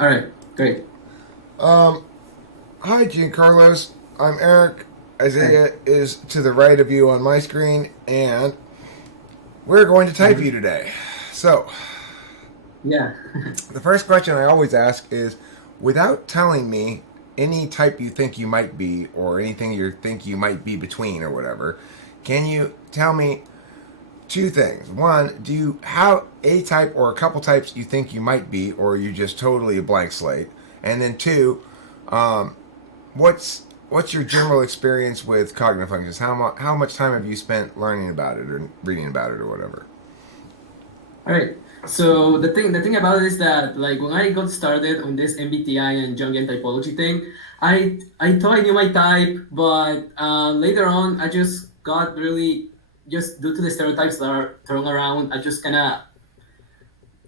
All right, great. Um, Hi, Giancarlos. I'm Eric. Hi. Isaiah is to the right of you on my screen, and we're going to type you Mhm. today. So, Yeah. the first question I always ask is, without telling me any type you think you might be, or anything you think you might be between, or whatever, can you tell me two things? One, do you have a type or a couple types you think you might be, or are you just totally a blank slate? And then two, um, what's your general experience with cognitive functions? How much time have you spent learning about it or reading about it or whatever? All right. So the thing about it is that like when I got started on this MBTI and Jungian typology thing, I thought I knew my type, but later on I just got really just due to the stereotypes that are thrown around, I just kind of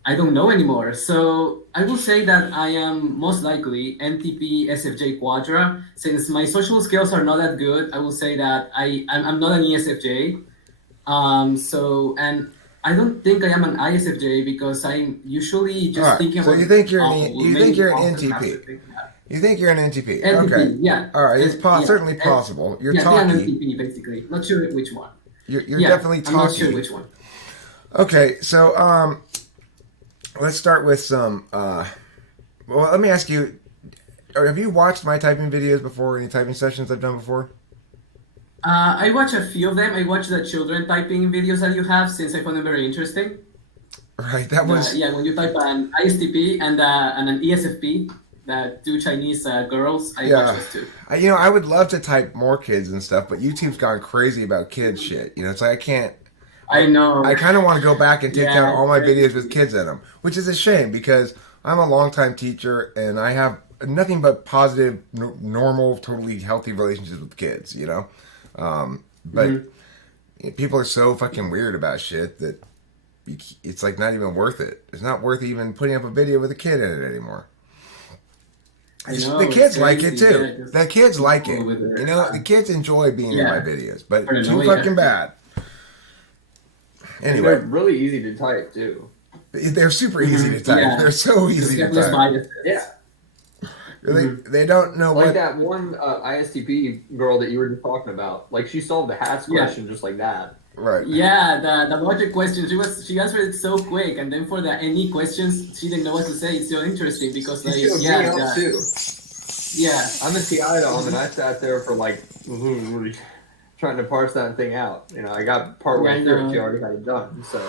I don't know anymore. So I will say that I am most likely NTP SFJ Quadra. Since my social skills are not that good, I will say that I'm not an ESFJ. And I don't think I am an ISFJ because I'm usually All just right. thinking So about you think maybe you're an often NTP. massively. Yeah. You think you're an NTP. Okay. NTP, yeah. All right. It's And yeah. certainly And possible. You're yeah, I think I'm talky. NTP basically. Not sure which one. You're Yeah, definitely I'm not sure talky. which one. Okay. So let's start with some. Well, let me ask you. Have you watched my typing videos before? Any typing sessions I've done before? I watch a few of them. I watch the children typing videos that you have since I found them very interesting. Right. That was Yeah, when you type an ISTP and an ESFP, the two Chinese girls, I watch yeah. those too. I would love to type more kids and stuff, but YouTube's gone crazy about kids shit. It's like I can't. I I know. kind of want to go back and take down Yeah, all it's my videos with crazy. kids in them, which is a shame because I'm a longtime teacher and I have nothing but positive, normal, totally healthy relationships with kids. But Mhm. people are so fucking weird about shit that it's like not even worth it. It's not worth even putting up a video with a kid in it anymore. I The know, it's kids like it crazy. too. Yeah, just The kids like people it. with their The kids enjoy being in my yeah, videos, but too paranoia. fucking bad. And they're Anyway, really easy to type too. they're super easy to Hmm. type. Yeah, They're so just easy to get less type. Yeah. biases. Hmm. They don't know Like what. that one ISTP girl that you were just talking about. Like she solved the hats Yeah, question just like that. Right. yeah. The logic question, she answered it so quick, and then for the any questions, she didn't know what to say. It's so interesting because She like showed me yeah, up too. yeah. I'm a TI to them, and Hmm. I sat there for like trying to parse that thing out. I got Yeah, partway I through, and she know. already had it done. So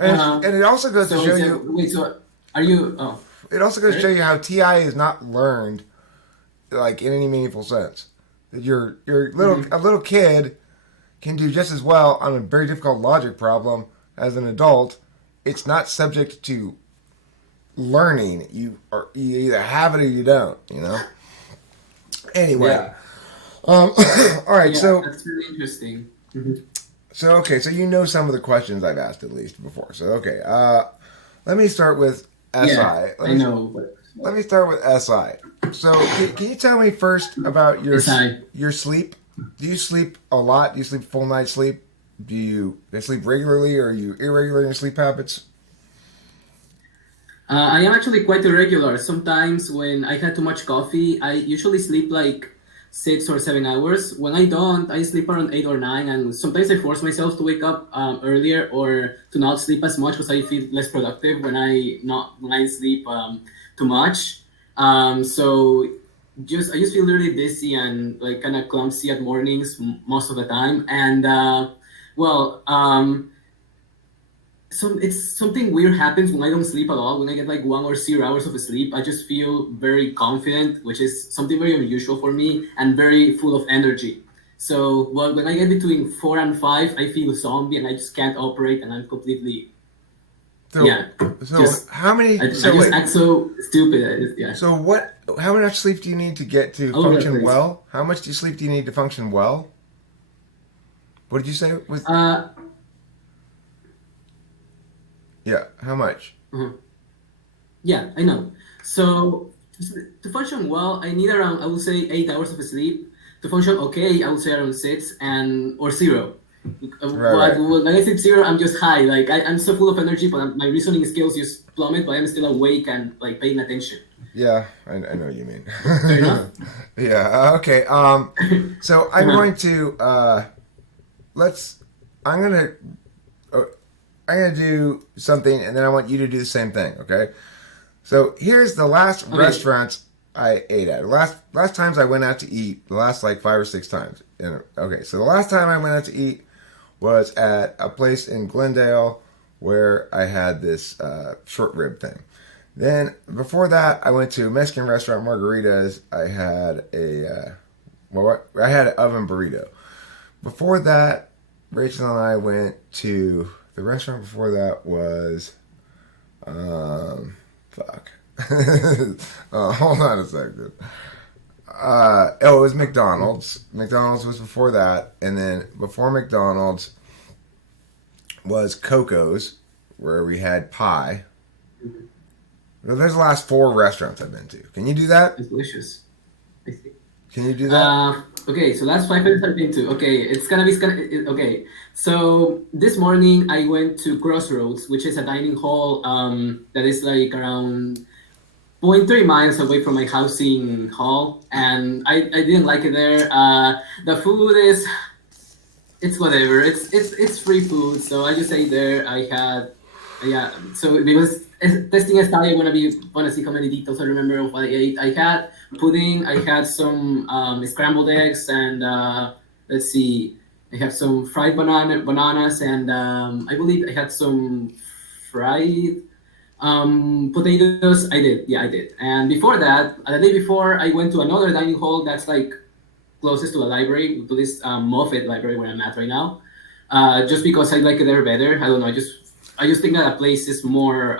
Uh-huh. And it also goes to So show it's a you. wait. So are you? Oh, It also goes to show sorry. you how TI is not learned like in any meaningful sense. That a Hmm. little kid can do just as well on a very difficult logic problem as an adult. It's not subject to learning. You either have it or you don't. Anyway, yeah, all right. Yeah, So that's really interesting. Hmm. okay. So you know some of the questions I've asked at least before. So okay. Let me start with Yeah, SI. I know. Let me start with SI. So can you tell me first about It's I. your sleep? Do you sleep a lot? Do you sleep full night sleep? Do you sleep regularly, or are you irregular in your sleep habits? I am actually quite irregular. Sometimes when I had too much coffee, I usually sleep like 6 or 7 hours. When I don't, I sleep around 8 or 9, and sometimes I force myself to wake up earlier or to not sleep as much because I feel less productive when I sleep too much. So I just feel really dizzy and like kind of clumsy at mornings most of the time, and well. It's something weird happens when I don't sleep at all. When I get like 1 or 0 hours of sleep, I just feel very confident, which is something very unusual for me, and very full of energy. So, well, when I get between 4 and 5, I feel zombie, and I just can't operate, and I'm completely So yeah, so just how many? I So just wait. act so stupid. Yeah, So what? How much sleep do you need to get to all over the function place. well? How much sleep do you need to function well? What did you say? Was Uh, yeah? How much? uh Yeah, I know. So to function well, I need around I would say 8 hours of sleep. To function okay, I would say around 6 and or 0. Right, But right. when I sleep zero, I'm just high. Like I'm so full of energy, but my reasoning skills just plummet. But I'm still awake and like paying attention. Yeah, I know what you mean. Fair enough. Yeah. Okay. So I'm Uh-huh. going to let's. I'm gonna. Uh, I'm gonna do something, and then I want you to do the same thing. Okay. So here's the last Okay. restaurants I ate at. Last times I went out to eat. The last like 5 or 6 times. And, okay. So the last time I went out to eat was at a place in Glendale where I had this short rib thing. Then before that, I went to a Mexican restaurant, Margaritas. I had I had an oven burrito. Before that, Rachel and I went to the restaurant. Before that was fuck. Hold on a second. It was McDonald's. McDonald's was before that, and then before McDonald's was Coco's, where we had pie. Well, there's the last 4 restaurants I've been to. Can you do that? It's delicious. I see. Can you do that? Okay, so last 5 minutes I've been to. Okay, okay. So this morning I went to Crossroads, which is a dining hall that is like around point 3 miles away from my housing hall, and I didn't like it there. The food is it's whatever. It's free food, so I just ate there. I had yeah. So because testing aside, wanna see how many details I remember of what I ate. I had pudding. I had some scrambled eggs, and let's see. I have some fried bananas, and I believe I had some fried potatoes. I did, yeah, I did. And before that, the day before, I went to another dining hall that's like closest to a library, to this Moffat library where I'm at right now. Just because I like it there better. I don't know. I just think that a place is more.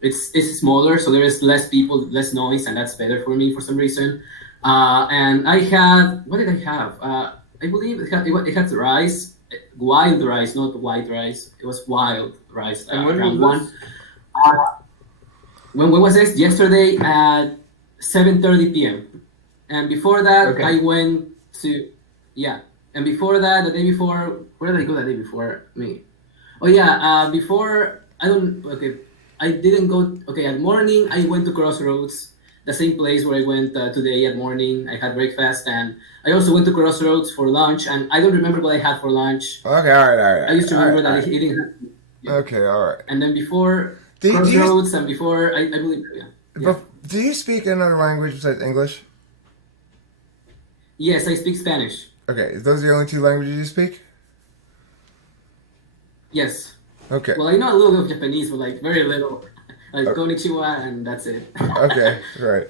It's smaller, so there is less people, less noise, and that's better for me for some reason. And I had what did I have? I believe it had rice, wild rice, not white rice. It was wild rice, And when around was one. this? Uh, when was this? Yesterday at 7:30 p.m. And before that, I Okay. went to yeah. And before that, the day before, where did I go the day before? Me. Oh yeah. Before I don't. Okay, I didn't go. Okay, at morning I went to Crossroads, the same place where I went today at morning. I had breakfast, and I also went to Crossroads for lunch. And I don't remember what I had for lunch. Okay, all right, all I right, just all right, remember all that I right. didn't have. Yeah. Okay, all right. And then before Do you Crossroads, and before I believe yeah, yeah. do you speak another language besides English? Yes, I speak Spanish. Okay, is those the only 2 languages you speak? Yes. Okay, Well, I know a little bit of Japanese, but like very little. Like konnichiwa, and that's it. okay, right.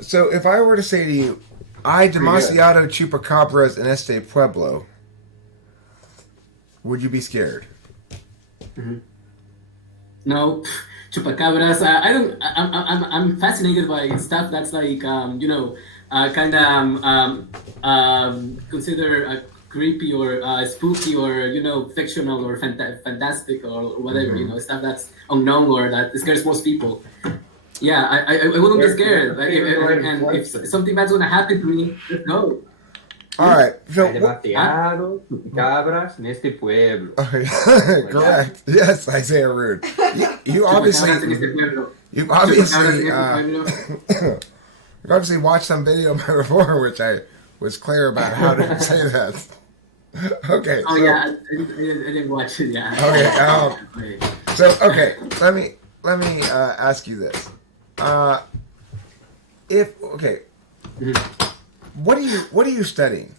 So if I were to say to you, "I Pretty good. demasiado chupacabras en este pueblo," would you be scared? No, chupacabras. I don't. I'm fascinated by stuff that's like kind of consider creepy or spooky or fictional or fantastic or whatever. Mm-hmm. Stuff that's unknown or that scares most people. Yeah, I wouldn't be Where's scared. your Like, favorite line of and if question? something bad's gonna happen to me, just go. All Hmm? right. So Hay what? Huh? demasiado cabras en este pueblo. Like that. Correct. Yes, Isaiah Rude. You Chupacabras en obviously, este pueblo. you've Chupacabras obviously, en este pueblo. you've obviously watched some video before, which I was clear about how to say that. Okay. Oh So yeah, I didn't watch it. Yeah. okay. Okay. Okay. Let me ask you this. Uh, if okay, Mhm. what are you studying?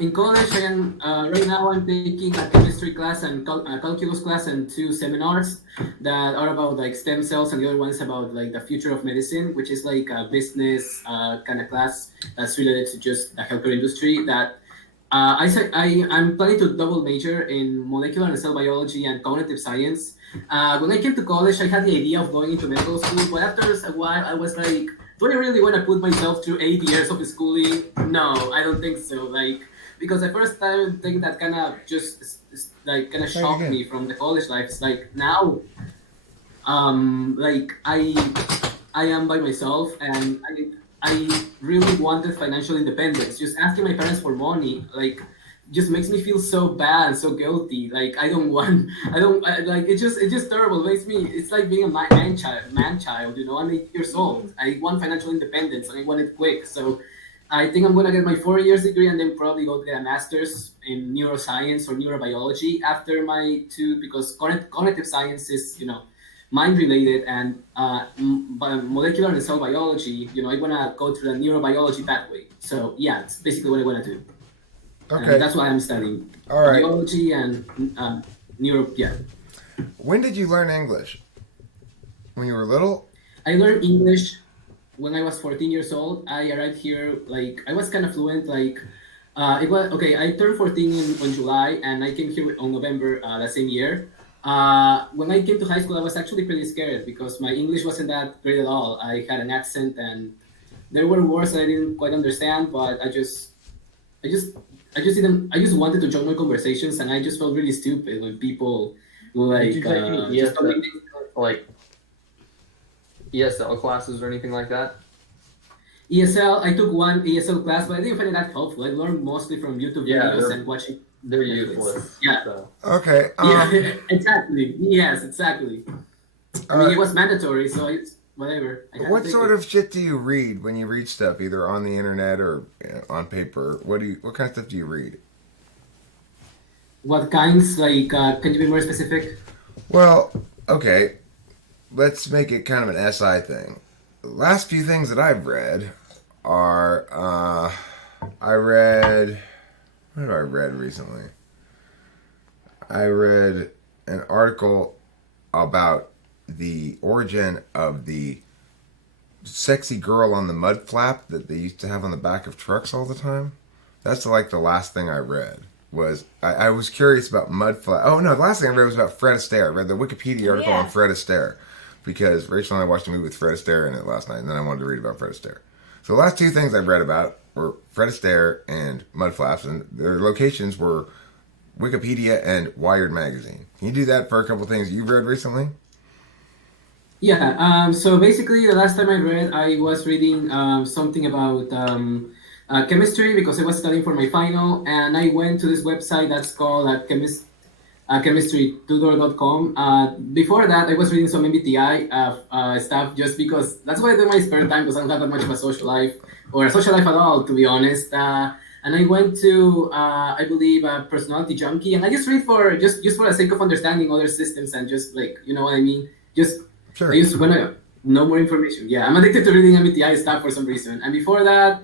In college, right now I'm taking a chemistry class and calculus class and 2 seminars that are about like stem cells, and the other one is about like the future of medicine, which is like a business kind of class that's related to just the healthcare industry. That I'm planning to double major in molecular and cell biology and cognitive science. When I came to college, I had the idea of going into medical school, but after a while, I was like, do I really want to put myself through 8 years of schooling? No, I don't think so. Like, because the first time thing that kind of just like kind of Try it shocked again. me from the college life is like now, like I am by myself, and I really wanted financial independence. Just asking my parents for money, like, just makes me feel so bad, so guilty. Like I don't want, like it's just terrible. It makes me. It's like being a man child. You know, I'm 8 years old. I want financial independence and I want it quick. So I think I'm gonna get my 4 years degree and then probably go get a master's in neuroscience or neurobiology after my two, because cognitive science is, you know, mind related, and molecular and cell biology. You know, I wanna go through the neurobiology pathway. So yeah, it's basically what I wanna do, and Okay. that's what I'm studying: All right. biology and neuro. Yeah, When did you learn English? When you were little? I learned English when I was 14 years old. I arrived here, like, I was kind of fluent. Like, it was okay. I turned 14 on July, and I came here on November the same year. When I came to high school, I was actually pretty scared because my English wasn't that great at all. I had an accent, and there were words that I didn't quite understand. But I just, I just didn't. I just wanted to join my conversations, and I just felt really stupid when people Did you like take any just told me. like ESL classes or anything like that? ESL, I took one ESL class, but I didn't find it that helpful. I learned mostly from YouTube Yeah, videos and watching they're Netflix. useless. Yeah, So. Okay. yeah, exactly. Yes, exactly. I mean, it was mandatory, so it's whatever. I had What to take sort it. of shit do you read when you read stuff, either on the internet or on paper? What kind of stuff do you read? What kinds? Like, can you be more specific? Well, okay, let's make it kind of an SI thing. The last few things that I've read are I read what have I read recently? I read an article about the origin of the sexy girl on the mud flap that they used to have on the back of trucks all the time. That's like the last thing I read. I was curious about mud flap. Oh no, the last thing I read was about Fred Astaire. I read the Wikipedia article on Fred Astaire because Rachel and I watched a movie with Fred Astaire in it last night, and then I wanted to read about Fred Astaire. So the last two things I read about were Fred Astaire and mud flaps, and their locations were Wikipedia and Wired magazine. Can you do that for a couple things you've read recently? Yeah. So basically, the last time I read, I was reading something about chemistry because I was studying for my final, and I went to this website that's called chemistrytutor.com. Before that, I was reading some MBTI stuff just because that's what I do in my spare time because I don't have that much of a social life or a social life at all, to be honest. And I went to, I believe, Personality Junkie, and I just read for just for the sake of understanding other systems and just like, you know what I mean. Just I Sure. just wanna know more information. Yeah, I'm addicted to reading MBTI stuff for some reason. And before that,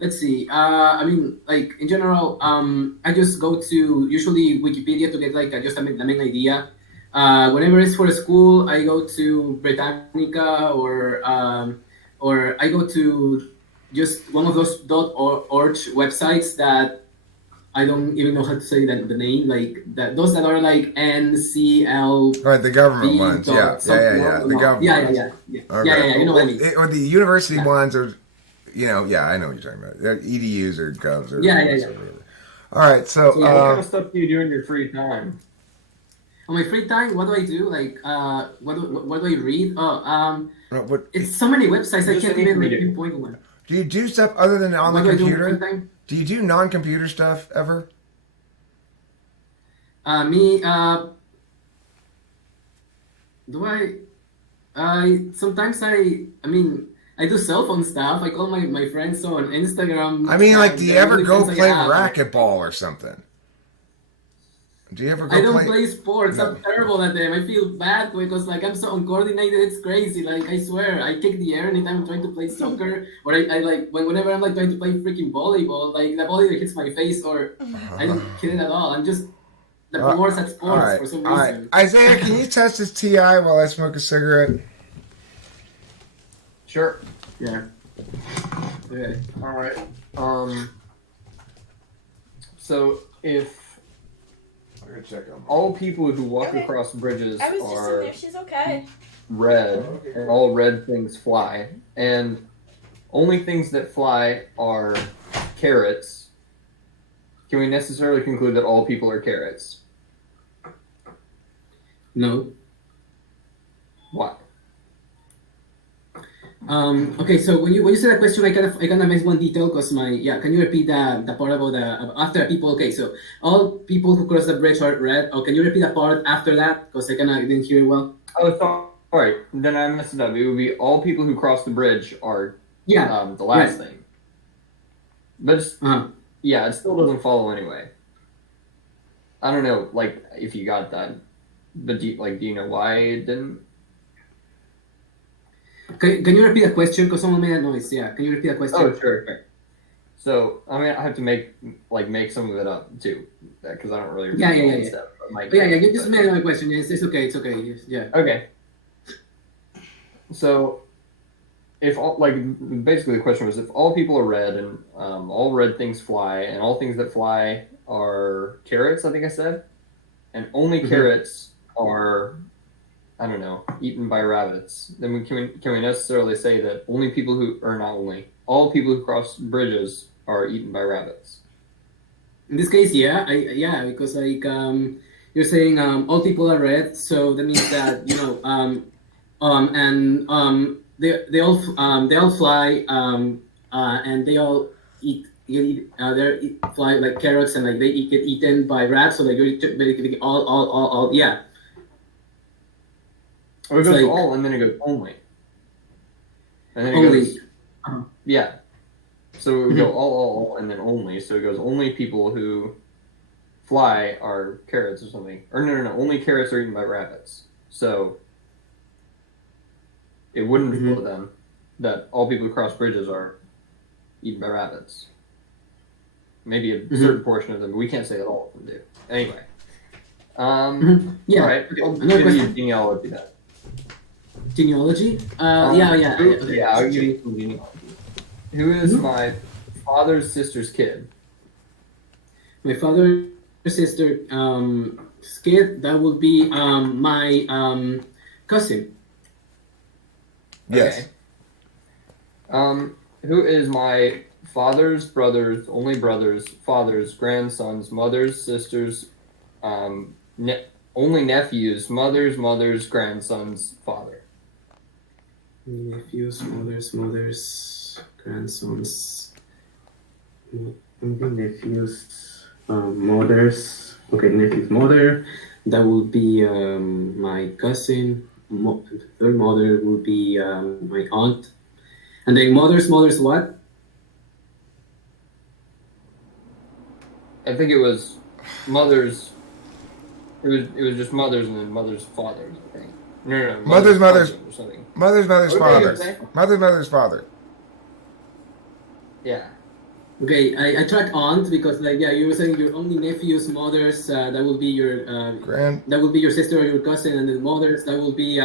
let's see. I mean, like in general, I just go to usually Wikipedia to get like just the main idea. Whenever it's for school, I go to Britannica or I go to just one of those .org websites that I don't even know how to say the name, like that those that are like NCLB All right, the government ones. Yeah, dot yeah, yeah, something. yeah. No, The no. government Yeah, yeah, ones. yeah, yeah, yeah, Okay. yeah, yeah. You know what I mean? Or the university Yeah, ones are, yeah, I know what you're talking about. They're EDUs or govs or yeah, yeah, whatever. yeah. All right, so So So what yeah, kind of stuff do you do in your free time? on my free time, what do I do? Like, what do I read? Oh, what it's so many websites. I Just can't any even like reading. pinpoint one. do you do stuff other than on the What do I do on my free computer? time? Do you do non-computer stuff ever? Me, do I? I sometimes I mean I do cell phone stuff. I call my friends on I Instagram, mean, like, do and you they're the ever only go friends I play have. racquetball or something? Do you ever I go don't play? play sports. No. I'm terrible at them. I feel bad because like I'm so uncoordinated. It's crazy. Like I swear, I kick the air anytime I'm trying to play soccer, or I like whenever I'm like trying to play freaking volleyball. Like the ball either hits my face or I don't hit it at all. I'm just the Uh, worst at all sports right, for some all right. reason. Isaiah, can you test this TI while I smoke a cigarette? Sure. Yeah. Okay. All right. So if I'm gonna check on. all people who walk Okay. across bridges I was just in are there. She's okay. red, and all red things fly, and only things that fly are carrots, can we necessarily conclude that all people are carrots? No. Why? Okay, so when you said that question, I kind of missed one detail because my yeah. Can you repeat the part about the after people? Okay, so all people who cross the bridge are red. Oh, can you repeat the part after that? Because I kind of didn't hear it well. Oh, sorry. Then I messed it up. It would be all people who cross the bridge are Yeah. the Right. last thing. But yeah, it still doesn't follow anyway. I don't know, like if you got that, but do you know why it didn't? Can you repeat the question? Because someone made a noise. Yeah. Can you repeat the question? Oh, sure. So I mean, I have to make some of it up too, because I don't really remember all the stuff. Yeah. You just made my question. It's okay. It's okay. Yeah. Okay. So if all basically the question was if all people are red and all red things fly and all things that fly are carrots, I think I said, and only carrots are, I don't know, eaten by rabbits, then can we necessarily say that only people who, or not only, all people who cross bridges are eaten by rabbits? In this case, yeah, because you're saying all people are red, so that means that and they all fly and they all fly like carrots and like they get eaten by rats, so like you're basically all yeah. Or it It's goes like all and then it goes only. And then it only. goes, yeah. So it would go all, and then only. So it goes only people who fly are carrots or something. Or no. Only carrots are eaten by rabbits. So it wouldn't follow then that all people who cross bridges are eaten by rabbits. Maybe a certain portion of them, but we can't say that all of them do. Anyway. Yeah. All right. Okay. I'll Another give you question. genealogy then. Genealogy? Yeah. Okay. Yeah, I'll give you some genealogy. Who is my father's sister's kid? My father's sister kid, that would be my cousin. Yes. Okay. Who is my father's brothers, only brothers, father's grandsons, mother's sisters, only nephews, mother's grandsons, father? Nephews, mothers, grandsons. Nephews, mothers. Okay, nephew's mother. That would be my cousin. Third mother would be my aunt. And then mother's what? I think it was mother's. It was just mothers and then mother's fathers. I think. No. Mother's or something. mother's Okay, father. okay. Mother's father. Yeah. Okay, I tried aunt because like yeah, you were saying your only nephews, mothers. That would be your that would be your sister or your cousin, and then mothers that will be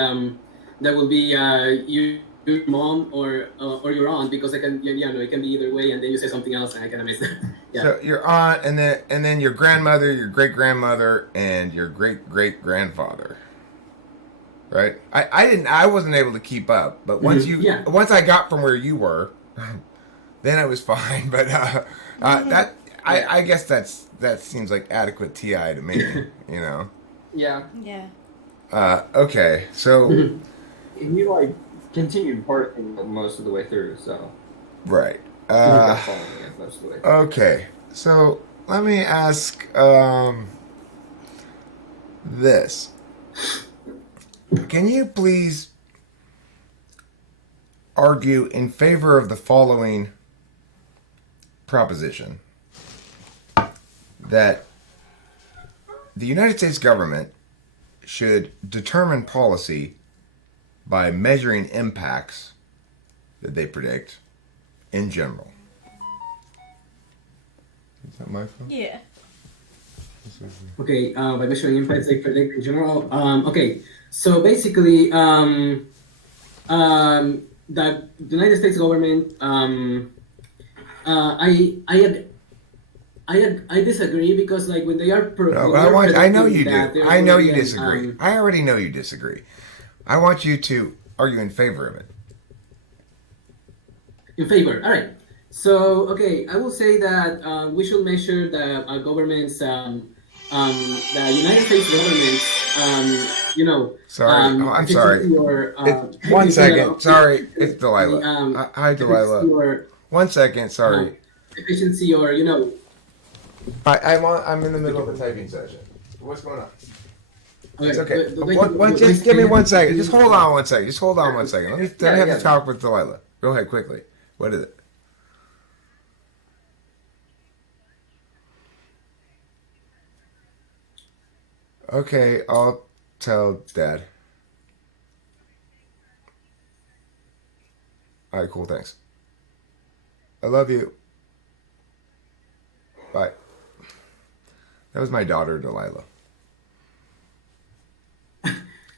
your mom or your aunt because I can it can be either way, and then you say something else and I kind of miss that. Yeah. So your aunt, and then your grandmother, your great grandmother, and your great grandfather. Right? I wasn't able to keep up, but once once I got from where you were, then it was fine. But I guess that seems like adequate TI to me. You know. Yeah. Yeah. Okay, so You continued parsing most of the way through, so right. you got following it most of the way through. Okay, so let me ask this. Can you please argue in favor of the following proposition? That the United States government should determine policy by measuring impacts that they predict in general. Is that my phone? Yeah. Okay, by measuring impacts they predict in general. Okay, so basically, the United States government, I disagree because like when they are I know you that do. they're I know going you and, disagree. I already know you disagree. I want you to argue in favor of it. in favor. All right. So okay, I will say that we should measure the government's the United States government's you know, Sorry. Oh, I'm sorry. efficiency or One you said second. Sorry. It's the Delilah. Hi, efficiency Delilah. or 1 second. uh, Sorry. efficiency or I'm in the middle of a typing session. What's going on? It's okay, okay. Just give me basically 1 second. Just hold yeah. on 1 second. Just hold on 1 second. Let me Yeah, have to yeah. talk with Delilah. Go ahead quickly. What is it? Okay, I'll tell Dad. All right, cool. Thanks. I love you. Bye. That was my daughter, Delilah.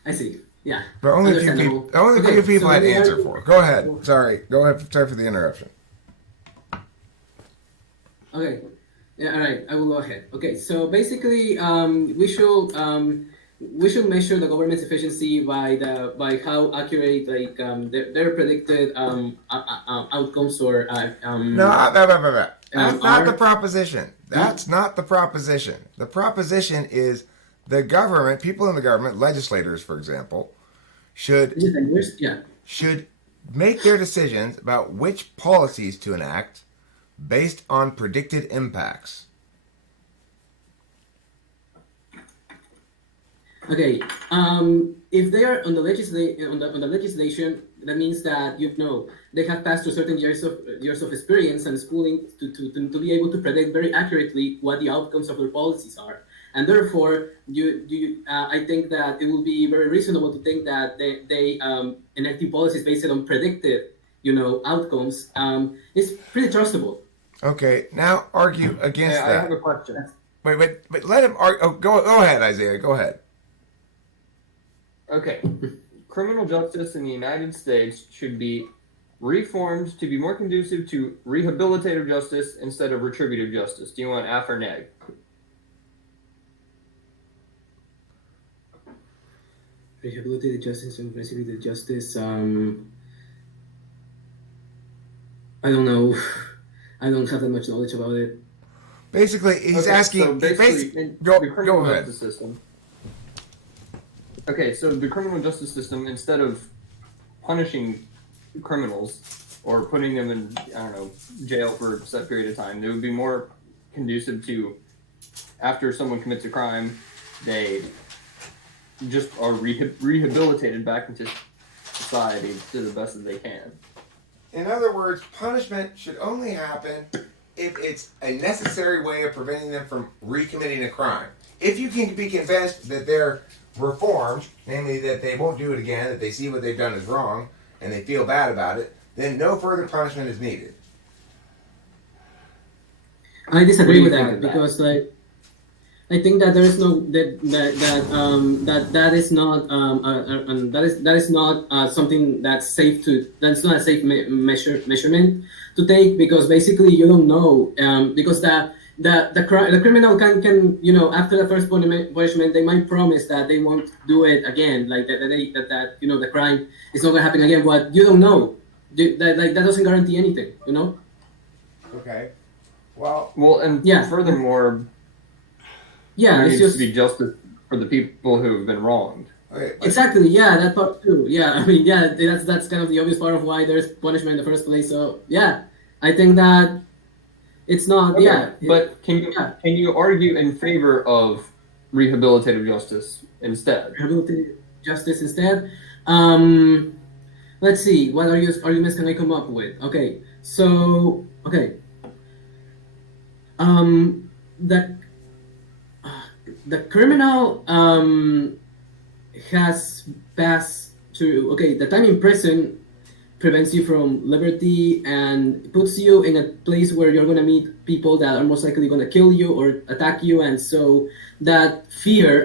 I see. Yeah, But only a few people. understandable. Only a few Okay, people so I had to we are. answer for. Go ahead. Sorry. Go ahead. Sorry for the interruption. Okay. Yeah, all right. I will go ahead. Okay. So basically, we should measure the government's efficiency by how accurate their predicted outcomes or No, that's not the are. proposition. No, That's not the proposition. The proposition is the government, people in the government, legislators, for example, should yeah. should make their decisions about which policies to enact based on predicted impacts. Okay. If they are on the on the legislation, that means that they have passed through certain years of experience and schooling to be able to predict very accurately what the outcomes of their policies are, and therefore, I think that it will be very reasonable to think that they enacting policies based on predicted outcomes is pretty trustable. Okay, now argue Hey, against I have that. a question. Wait, let him argue. Oh, go ahead, Isaiah. Go ahead. Okay. Criminal justice in the United States should be reformed to be more conducive to rehabilitative justice instead of retributive justice. Do you want F or neg? Rehabilitated justice and restorative justice. I don't know. I don't have that much knowledge about it. Basically, he's Okay, so asking. basically, in the Go criminal ahead. justice system. Okay, so the criminal justice system, instead of punishing criminals or putting them in, I don't know, jail for a set period of time, it would be more conducive to after someone commits a crime, they just are rehabilitated back into society to the best that they can. In other words, punishment should only happen if it's a necessary way of preventing them from recommitting a crime. If you can be convinced that they're reformed, namely that they won't do it again, that they see what they've done is wrong, and they feel bad about it, then no further punishment is needed. I What do disagree you with think that of that? because I think that there is no that is not that is not something that's not a safe measurement to take because basically you don't know because the criminal can after the first punishment they might promise that they won't do it again like that the crime is not gonna happen again but you don't know that doesn't guarantee anything. Okay. Well, Well, and Yeah, furthermore, yeah, there it's needs to be just. justice for the people who have been wronged. okay, Exactly, yeah, that part too. Yeah, I mean, yeah, that's kind of the obvious part of why there's punishment in the first place. So yeah, I think that it's not. Okay, Yeah, but yeah, can you argue in favor of rehabilitative justice instead? rehabilitative justice instead. Um, let's see, what arguments can I come up with? Okay, so okay, the the criminal has passed through. Okay, the time in prison prevents you from liberty and puts you in a place where you're going to meet people that are most likely going to kill you or attack you, and so that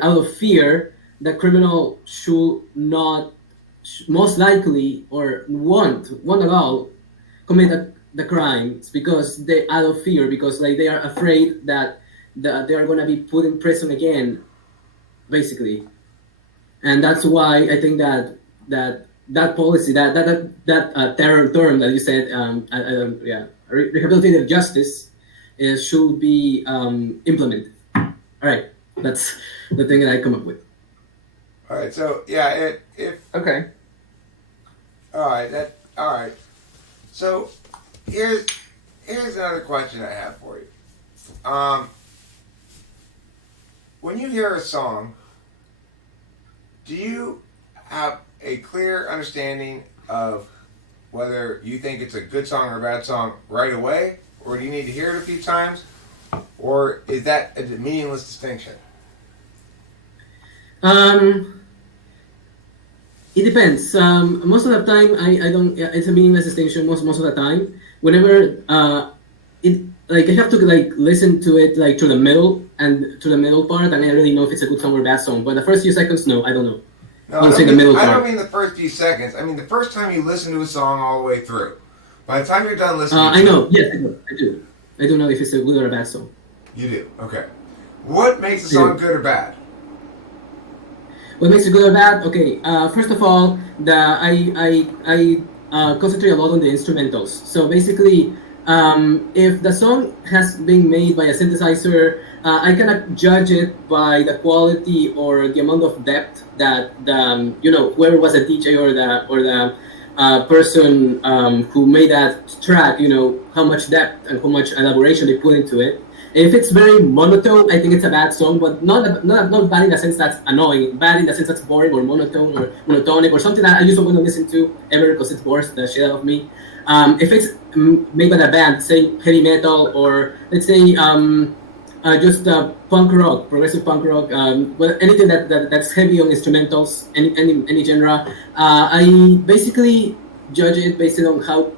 out of fear the criminal should not most likely or won't at all commit the crimes because they out of fear because like they are afraid that they are going to be put in prison again basically, and that's why I think that policy that term that you said yeah rehabilitative justice should be implemented. All right, that's the thing that I come up with. All right. So yeah, if Okay. all right. So here's here's another question I have for you. When you hear a song, do you have a clear understanding of whether you think it's a good song or a bad song right away, or do you need to hear it a few times, or is that a meaningless distinction? Um, it depends. Most of the time, I don't. Yeah, it's a meaningless distinction. Most of the time, whenever it like I have to like listen to it like to the middle and to the middle part, and I really know if it's a good song or a bad song. But the first few seconds, no, I don't know. No, I would say the middle I don't part. mean the first few seconds. I mean the first time you listen to a song all the way through. By the time you're done listening I to know. it, Yes, I do. I do. I do know if it's a good or a bad song. you do. Okay. What makes a I song do. good or bad? What makes it good or bad? Okay, first of all, I concentrate a lot on the instrumentals. So basically, if the song has been made by a synthesizer, I cannot judge it by the quality or the amount of depth that the whoever was a DJ or the person who made that track, how much depth and how much elaboration they put into it. If it's very monotone, I think it's a bad song, but not bad in the sense that's annoying. Bad in the sense that's boring or monotone or monotonic or something that I just don't want to listen to ever because it bores the shit out of me. If it's made by a band, say heavy metal or let's say just punk rock, progressive punk rock, well, anything that's heavy on instrumentals, any genre, I basically judge it based on how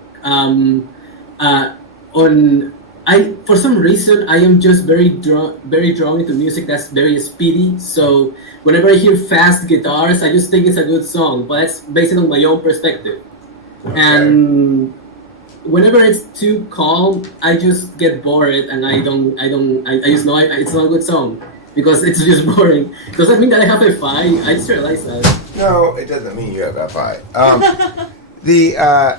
uh, on I for some reason I am just very drawn into music that's very speedy. So whenever I hear fast guitars, I just think it's a good song. But that's based on my own perspective. Okay. And whenever it's too calm, I just get bored and I just know it's not a good song because it's just boring. Does that mean that I have a five? I just realized that. No, it doesn't mean you have that fight. The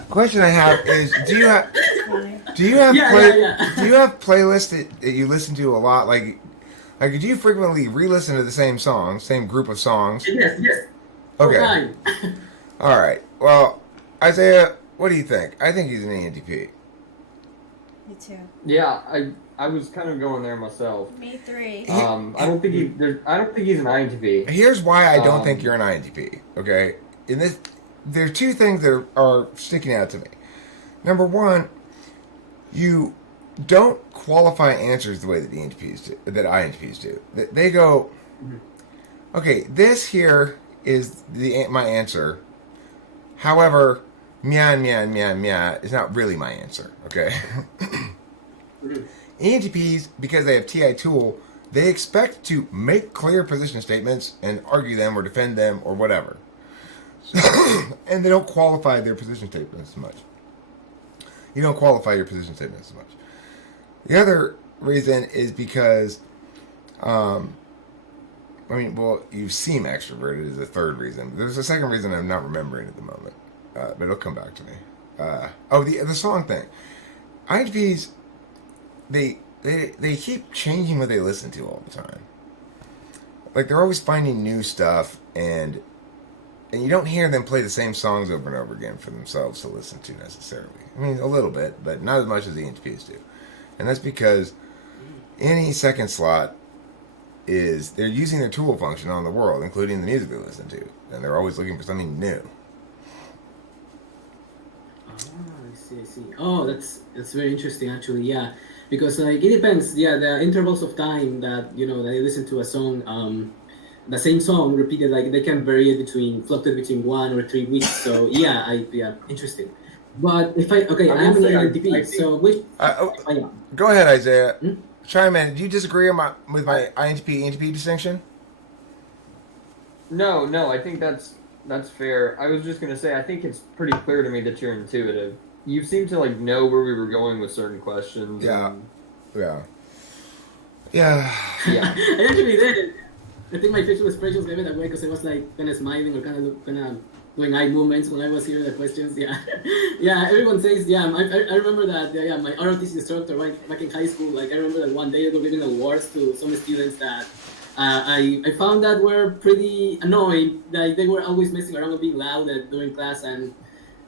question I have is: do you have Yeah, yeah, yeah. do you have playlists that you listen to a lot? Like do you frequently re-listen to the same song, same group of songs? Yes, yes, all the Okay, time. all right. Well, Isaiah, what do you think? I think he's an ENTP. Me too. Yeah, I was kind of going there myself. Me three. I don't think I don't think he's an INTP. Here's why I don't think Um, you're an INTP. Okay, in this, there are two things that are sticking out to me. Number one, you don't qualify answers the way that that INTPs do. They go, okay, this here is my answer. However, meow meow meow meow is not really my answer. Okay. ENTPs, because they have TI tool, they expect to make clear position statements and argue them or defend them or whatever. And they don't qualify their position statements as much. You don't qualify your position statements as much. The other reason is because, you seem extroverted is the third reason. There's a second reason I'm not remembering at the moment, but it'll come back to me. The song thing. INTPs, they keep changing what they listen to all the time. Like they're always finding new stuff, and you don't hear them play the same songs over and over again for themselves to listen to necessarily. I mean, a little bit, but not as much as the ENTPs do. And that's because any second slot they're using their tool function on the world, including the music they listen to, and they're always looking for something new. I see, I see. Oh, that's very interesting actually. Yeah, because like it depends. Yeah, the intervals of time that that I listen to a song, the same song repeated, like they can fluctuate between 1 or 3 weeks. So yeah, interesting. But if I I am will an say INTP. I think So which yeah. Go ahead, Isaiah. Hmm? Chime in. Do you disagree with my INTP ENTP distinction? no, I think that's fair. I was just gonna say I think it's pretty clear to me that you're intuitive. You seem to like know where we were going with certain questions. Yeah. And, Yeah. Yeah. yeah. I actually did. I think my facial expressions gave it away because I was like kind of smiling or kind of doing eye movements when I was hearing the questions. Yeah, yeah. Everyone says yeah. I remember that. Yeah, my ROTC instructor back in high school. Like I remember that one day they were giving awards to some students that I found that were pretty annoying. Like they were always messing around and being loud during class, and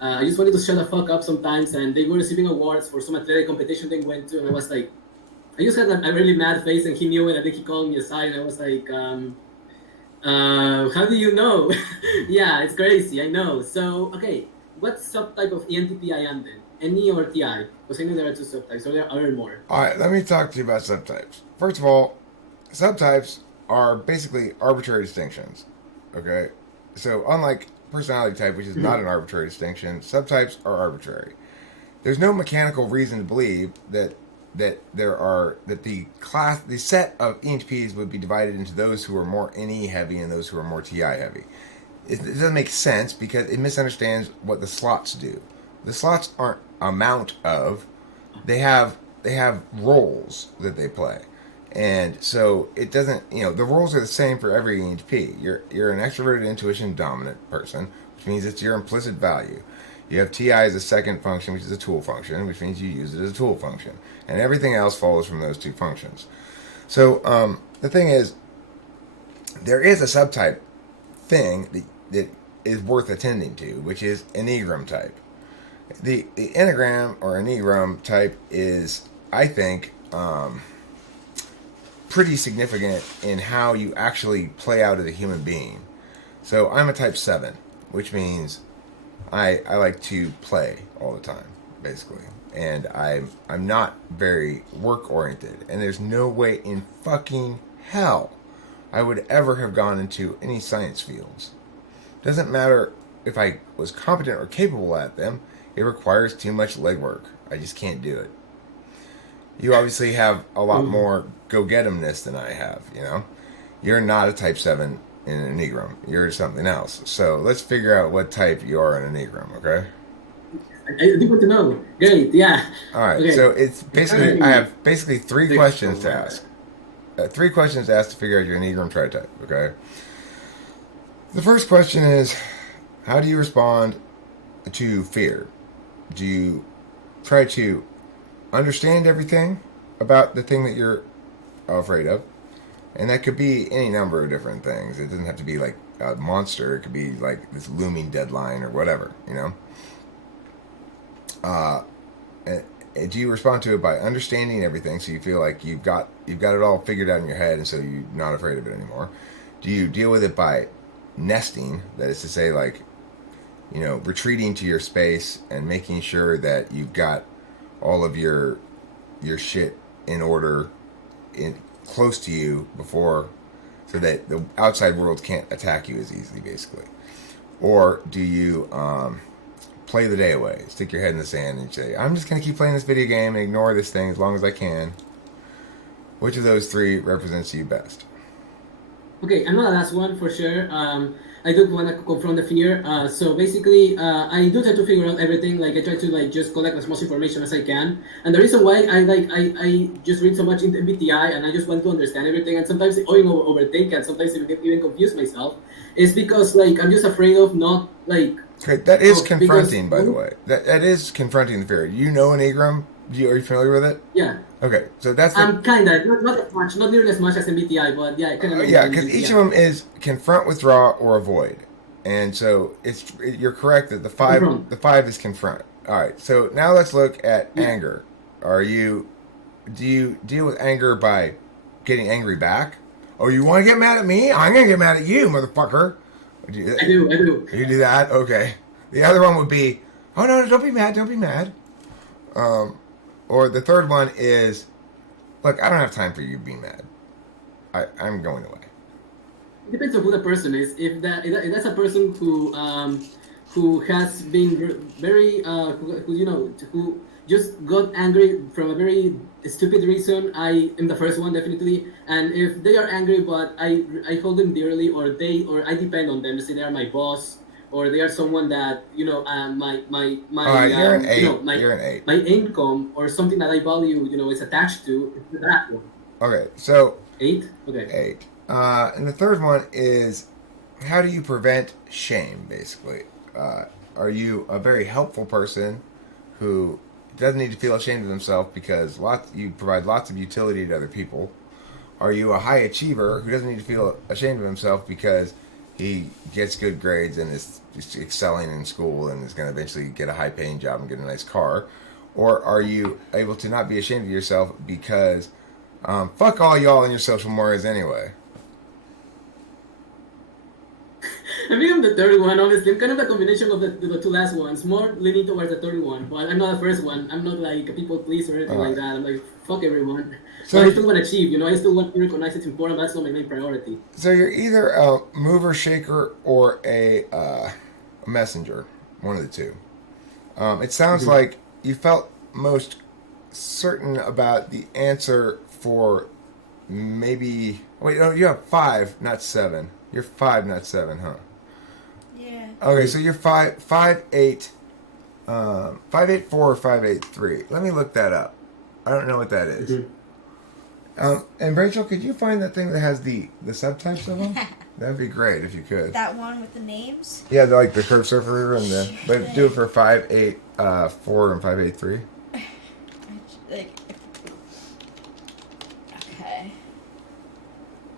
I just wanted to shut the fuck up sometimes. And they were receiving awards for some athletic competition they went to, and I was like, I just had a really mad face, and he knew it. I think he called me aside, and I was like, how do you know? Yeah, it's crazy. I know. So okay, what subtype of ENTP I am then? NE or TI? Because I know there are two subtypes, so there are more. All right, let me talk to you about subtypes. First of all, subtypes are basically arbitrary distinctions. Okay, so unlike personality type, which is not an arbitrary distinction, subtypes are arbitrary. There's no mechanical reason to believe that the set of ENTPs would be divided into those who are more NE heavy and those who are more TI heavy. It doesn't make sense because it misunderstands what the slots do. The slots aren't amount of, they have roles that they play. And so it doesn't, the rules are the same for every ENTP. You're an extroverted intuition dominant person, which means it's your implicit value. You have TI as a second function, which is a tool function, which means you use it as a tool function. And everything else follows from those two functions. So the thing is, there is a subtype thing that is worth attending to, which is Enneagram type. The Enneagram or Enneagram type is, I think, pretty significant in how you actually play out as a human being. So I'm a type 7, which means I like to play all the time, basically. And I'm not very work oriented. And there's no way in fucking hell I would ever have gone into any science fields. Doesn't matter if I was competent or capable at them, it requires too much legwork. I just can't do it. You obviously have a lot more go-get-emness than I have, You're not a type 7 in an Enneagram. You're something else. So let's figure out what type you are in an Enneagram, okay? I do want to know. Great, yeah. All right, Okay. so it's basically, I have basically three questions to ask. Three questions to ask to figure out your Enneagram tri-type, okay? The first question is, how do you respond to fear? Do you try to understand everything about the thing that you're afraid of? And that could be any number of different things. It doesn't have to be like a monster. It could be like this looming deadline or whatever, And do you respond to it by understanding everything, so you feel like you've got it all figured out in your head, and so you're not afraid of it anymore? Do you deal with it by nesting? That is to say, like, retreating to your space and making sure that you've got all of your shit in order, close to you before, so that the outside world can't attack you as easily, basically? Or do you play the day away, stick your head in the sand and say, I'm just going to keep playing this video game and ignore this thing as long as I can? Which of those three represents you best? Okay, I'm not the last one for sure. I do want to confront the fear. So basically, I do try to figure out everything. Like I try to just collect as much information as I can. And the reason why I just read so much into MBTI and I just want to understand everything. And sometimes I overthink and sometimes even confuse myself. Is because I'm just afraid of not Okay, that is Oh, confronting, because- by the way. That is confronting the fear. You know Enneagram? Are you familiar with it? Yeah. Okay, so that's the... Kinda not as much, not nearly as much as MBTI, but yeah, kind of. yeah, because each of them is confront, withdraw, or avoid. And so you're correct that the five is confront. All right, so now let's look at anger. Do you deal with anger by getting angry back? Oh, you want to get mad at me? I'm going to get mad at you, motherfucker. I do. You do that? Okay. The other one would be, oh, no, don't be mad. Or the third one is, look, I don't have time for you being mad. I'm going away. It depends on who the person is. If that's a person who has been very who just got angry from a very stupid reason, I am the first one definitely. And if they are angry, but I hold them dearly, or I depend on them. Say they are my boss, or they are someone that my All right, you're an 8. my You're an 8. my income or something that I value is attached to that one. Okay, so 8. Okay. 8. And the third one is, how do you prevent shame, basically? Are you a very helpful person who doesn't need to feel ashamed of themselves because you provide lots of utility to other people? Are you a high achiever who doesn't need to feel ashamed of himself because he gets good grades and is just excelling in school and is going to eventually get a high paying job and get a nice car? Or are you able to not be ashamed of yourself because fuck all y'all and your social mores anyway? I think I'm the third one, honestly. I'm kind of a combination of the two last ones. More leaning towards the third one, but I'm not the first one. I'm not like a people pleaser or anything like that. I'm like, fuck everyone. So, But I still want to achieve, you know? I still want to recognize it's important. That's not my main priority. so you're either a mover, shaker, or a messenger. One of the two. It sounds like you felt most certain about the answer for maybe. Wait, no, you have 5, not 7. You're 5, not 7, huh? Yeah. Okay, so you're 5'8", 5'8" 4 or 5'8" 3. Let me look that up. I don't know what that is. And Rachel, could you find that thing that has the subtypes of them? That'd be great if you could. That one with the names? Yeah, like the curve surfer and the. But do it for 5'8", 4 and 5'8", 3. Like, okay.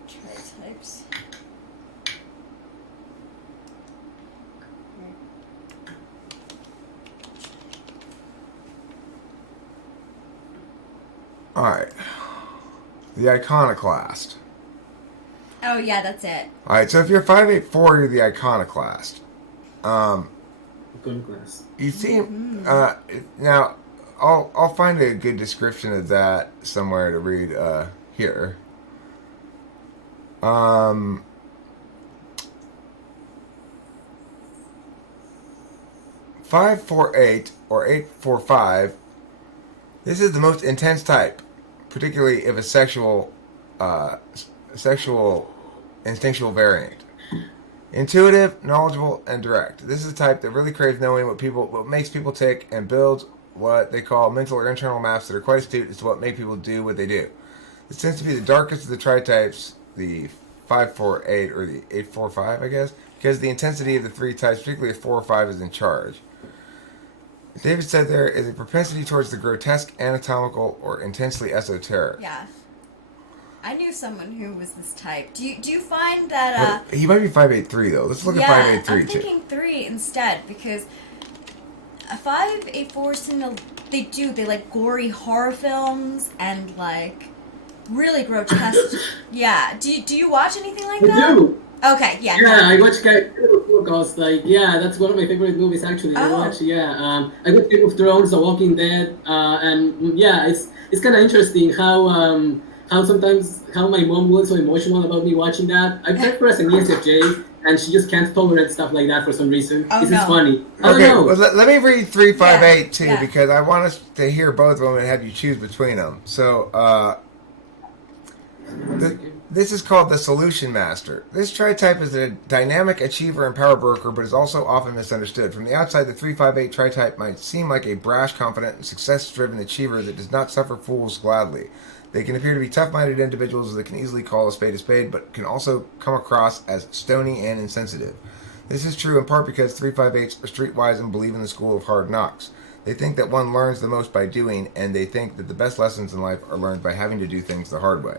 Chart types. All right. The iconoclast. Oh yeah, that's it. All right, so if you're 5'8", 4, you're the iconoclast. Going class. You seem now. I'll find a good description of that somewhere to read here. 5'4" or 8'4" This is the most intense type, particularly if a sexual instinctual variant. Intuitive, knowledgeable, and direct. This is a type that really craves knowing what makes people tick and builds what they call mental or internal maps that are quite astute as to what make people do what they do. This tends to be the darkest of the tri-types, the 5'4" or the 8'4", I guess, because the intensity of the three types, particularly a 4 or 5, is in charge. David said there is a propensity towards the grotesque, anatomical, or intensely esoteric. Yeah. I knew someone who was this type. Do you find that Well, he might be 5'8" though. Let's look yeah, at 5'8" I'm too. thinking 3 instead because a 5'8" seem to they like gory horror films and like really grotesque. Yeah. Do you watch anything like I that? do. Okay, yeah. Yeah, No. I watch because like that's one of my favorite movies actually. I Oh. watch I watch Game of Thrones, The Walking Dead, and it's kind of interesting how sometimes how my mom was so emotional about me watching that. I played her as an ESFJ, and she just can't tolerate stuff like that for some reason. Oh, This no. is funny. I don't Okay, know. well, let me read 358 too, Yeah. because I want us to hear both of them and have you choose between them. So, this is called the Solution Master. This tri-type is a dynamic achiever and power broker, but is also often misunderstood. From the outside, the 358 tri-type might seem like a brash, confident, and success-driven achiever that does not suffer fools gladly. They can appear to be tough-minded individuals that can easily call a spade, but can also come across as stony and insensitive. This is true in part because 358s are streetwise and believe in the school of hard knocks. They think that one learns the most by doing, and they think that the best lessons in life are learned by having to do things the hard way.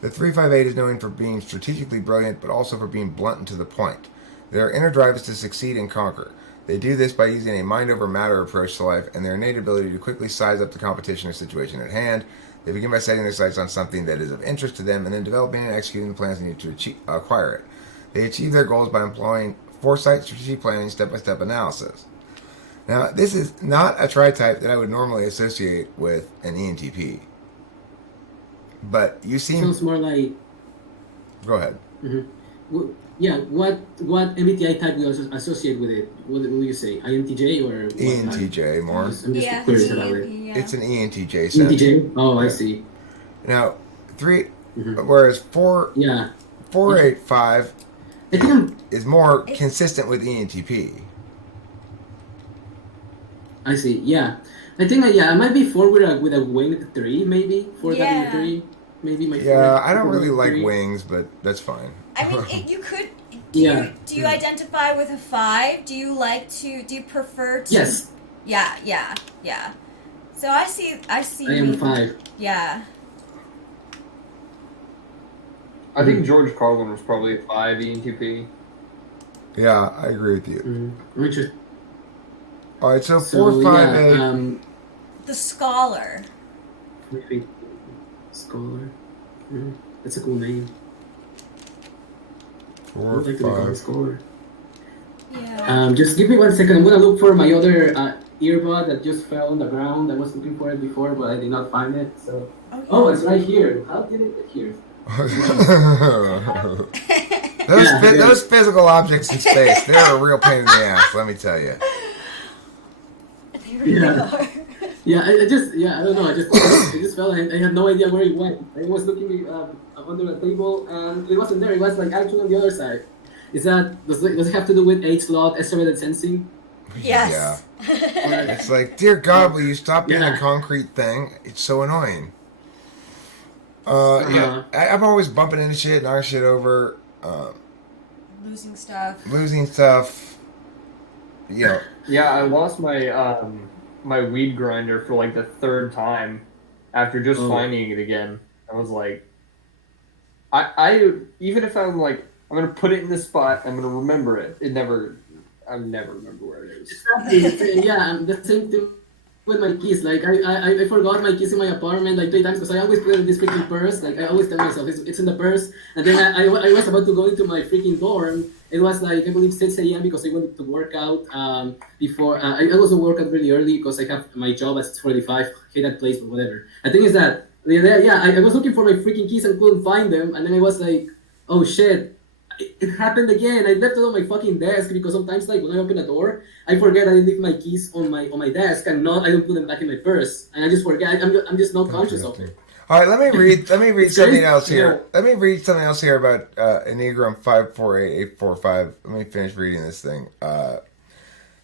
The 358 is known for being strategically brilliant, but also for being blunt and to the point. Their inner drive is to succeed and conquer. They do this by using a mind-over-matter approach to life and their innate ability to quickly size up the competition or situation at hand. They begin by setting their sights on something that is of interest to them and then developing and executing the plans needed to acquire it. They achieve their goals by employing foresight, strategic planning, step-by-step analysis. Now, this is not a tri-type that I would normally associate with an ENTP. But you seem... Sounds more like. Go ahead. Yeah, what MBTI type do you associate with it? What would you say? INTJ or what ENTJ type? more. I'm just Yeah. curious about it. Yeah. It's an ENTJ sense. ENTJ? Oh, I see. Now, whereas 4, Yeah. 485 I think I'm. is more consistent with ENTP. I see. Yeah, I think I might be 4 with a wing 3, maybe 4 that Yeah. 3, maybe my. Yeah, 4, I don't really like 3. wings, but that's fine. I mean, you could. Yeah. Do you identify with a 5? Do you prefer to? Yes, Yeah. So I see. I am 5. Yeah. I think George Carlin was probably a 5 ENTP. Yeah, I agree with you. Interesting. All right, so So 458. The scholar. Maybe scholar. That's a cool name. I Four, would like to become a five. scholar. Yeah. Just give me 1 second. I'm gonna look for my other earbud that just fell on the ground. I was looking for it before, but I did not find it. So, Okay. oh, it's right here. How did it get here? Those physical objects in space, they're a real pain in the ass, let me tell you. They really Yeah. are. Yeah, I don't know. It just fell, and I had no idea where it went. I was looking under the table, and it wasn't there. It was like actually on the other side. Does it have to do with age slot, estimated sensing? Yes. Yeah. It's like, dear God, will you stop being Yeah. a concrete thing? It's so annoying. Yeah, I'm always bumping into shit, knocking shit over, Losing stuff. losing stuff. You know, Yeah, I lost my my weed grinder for like the 3rd time after just finding it again. I was like, I even if I'm like, I'm gonna put it in this spot, I'm gonna remember it. I never remember where it is. Yeah, and the same thing with my keys. Like I forgot my keys in my apartment like 3 times because I always put it in this freaking purse. Like I always tell myself it's in the purse, and then I was about to go into my freaking dorm. It was like I believe 6 a.m. because I went to work out before. I also work out really early because I have my job at 6:45. Hate that place, but whatever. The thing is that I was looking for my freaking keys and couldn't find them, and then I was like, oh shit. It happened again. I left it on my fucking desk because sometimes, like when I open a door, I forget I leave my keys on my desk, and I don't put them back in my purse, and I just forget. I'm just not conscious of it. all right, let me read something else here. Yeah. Let me read something else here about Enneagram 548845. Let me finish reading this thing.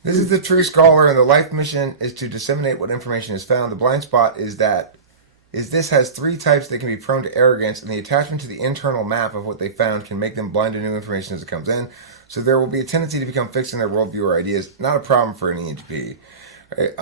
This is the true scholar, and the life mission is to disseminate what information is found. The blind spot is this has 3 types that can be prone to arrogance, and the attachment to the internal map of what they found can make them blind to new information as it comes in. So there will be a tendency to become fixed in their worldview or ideas. Not a problem for an ENTP, right?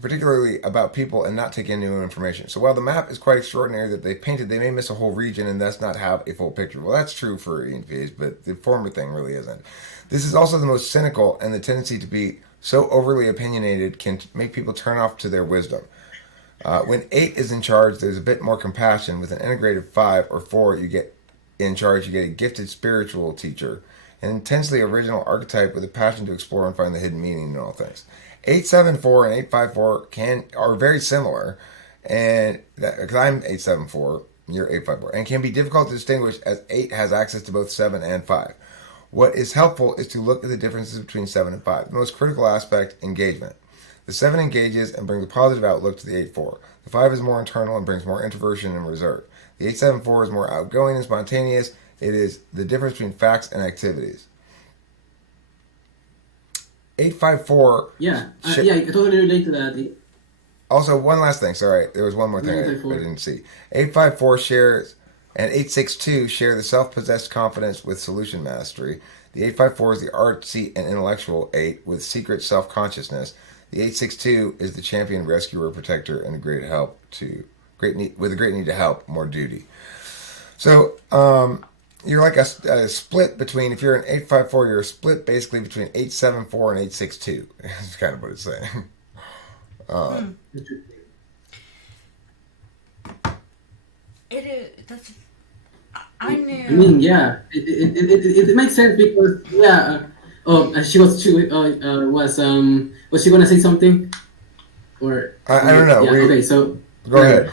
Particularly about people and not take in new information. So while the map is quite extraordinary that they painted, they may miss a whole region and thus not have a full picture. Well, that's true for ENTPs, but the former thing really isn't. This is also the most cynical, and the tendency to be so overly opinionated can make people turn off to their wisdom. When 8 is in charge, there's a bit more compassion. With an integrated 5 or 4, you get in charge, you get a gifted spiritual teacher, an intensely original archetype with a passion to explore and find the hidden meaning in all things. 874 and 854 are very similar, and because I'm 874, you're 854, and can be difficult to distinguish as 8 has access to both 7 and 5. What is helpful is to look at the differences between 7 and 5. The most critical aspect, engagement. The 7 engages and brings a positive outlook to the 8-4. The 5 is more internal and brings more introversion and reserve. The 8-7-4 is more outgoing and spontaneous. It is the difference between facts and activities. 8-5-4. Yeah, I totally relate to that. Also, one last thing. Sorry, there was one more thing I didn't see. 8-5-4 shares and 8-6-2 share the self-possessed confidence with solution mastery. The 8-5-4 is the artsy and intellectual 8 with secret self-consciousness. The 8-6-2 is the champion, rescuer, protector, and with a great need to help, more duty. So, you're like a split between, if you're an 8-5-4, you're a split basically between 8-7-4 and 8-6-2. That's kind of what it's saying. It is. That's. I knew. I mean, yeah, it makes sense because was she gonna say something, or I don't know. Yeah, okay, so go ahead.